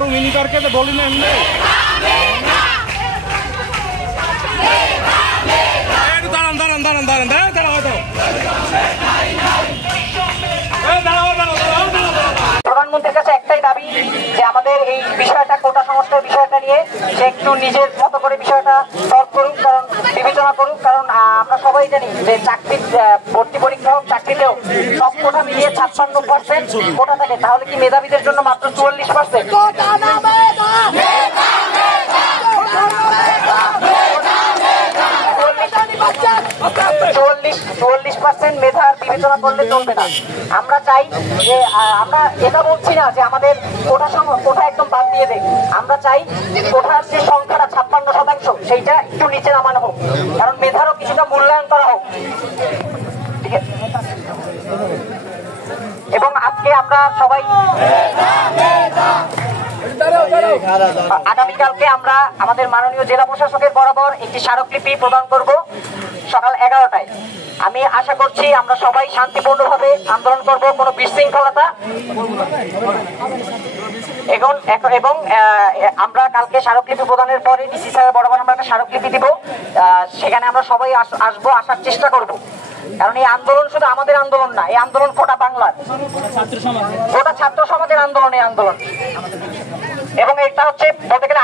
বড় মিনি পার্কে বলি না এমনি দাঁড়ান দাঁড়ান দাঁড়ান দাঁড়ান দাঁড়ান হয়তো প্রধানমন্ত্রীর কাছে একটাই দাবি যে আমাদের এই বিষয়টা কোটা সংস্কার বিষয়টা নিয়ে সে একটু নিজের মতো করে বিষয়টা সলভ করুক, কারণ বিবেচনা করুক। কারণ আমরা সবাই জানি যে চাকরির ভর্তি পরীক্ষা হোক, চাকরিতেও সব কোটা মিলিয়ে 56% কোটা থাকে, তাহলে কি মেধাবীদের জন্য মাত্র 44%? 44% মেধার বিবেচনা করলে চলবে না। আমরা চাই যে আমরা এটা বলছি না যে আমাদের কোটা একদম বাদ দিয়ে দেয়, আমরা চাই কোটার যে সংখ্যাটা 56% সেইটা একটু নিচে নামানো হোক, কারণ মেধারও কিছুটা মূল্যায়ন করা হোক, ঠিক আছে? এবং আজকে আমরা সবাই আগামীকালকে আমরা আমাদের মাননীয় জেলা প্রশাসকের বরাবর একটি স্মারকলিপি প্রদান করব সকাল 11টায়। আমি আশা করছি আমরা সবাই শান্তিপূর্ণভাবে আন্দোলন করব, কোনো বিশৃঙ্খলতা এবং আমরা কালকে স্মারকলিপি প্রদানের পরে ডিসি স্যারের বরাবর আমরা একটা স্মারকলিপি দিব, সেখানে আমরা সবাই আসবো, আসার চেষ্টা করব। কারণ এই আন্দোলন শুধু আমাদের আন্দোলন না, এই আন্দোলন গোটা বাংলার, গোটা ছাত্র সমাজের আন্দোলন, এই আন্দোলন। এবং এটা হচ্ছে বলতে গেলে